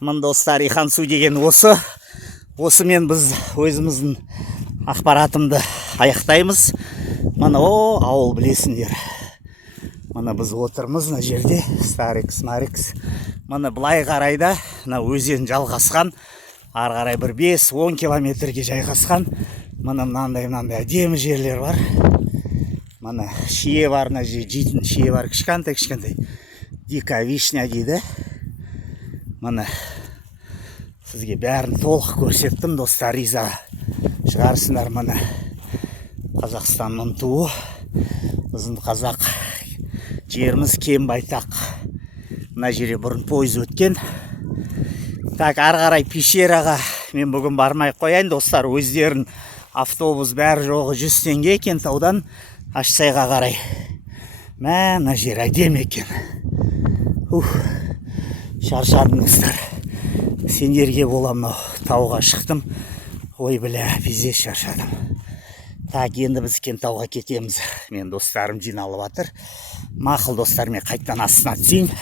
Мын достар, Ихан Су деген осымен біз өзіміздің ақпаратымды аяқтаймыз. Мына ауыл білесіңдер. Мына біз отырмыз мына жерде, Старикс, Марикс. Мына былай қарайда, мына өзен жалғасқан, ары қарай бір 5-10 километрге жайғасқан. Мына мынандай әдемі жерлер бар. Мына шие бар, мына жейтін шие бар, кішкентай. Дикая вишня дейді. Мына сізге бәрін толық көрсеттім, достар, риза шығарсыңдар. Мына Қазақстанның туы, біздің қазақ жеріміз кең байтақ. Мына жерде бұрын пойыз өткен. Так, ары қарай пещераға мен бүгін бармай қояйын, достар. Өздерін автобус бәрі жоғы 100 теңге Кентаудан Ашсайға қарай. Мына жер әдемі екен. Шаршадыңыздар. Сендерге боламын, тауға шықтым. Ой, біля, пиздец шаршадым. Так, енді біз Кентауға кетеміз. Мен достарым жиналып жатыр. Мақұл, достар, мен қайттан астына түсейін.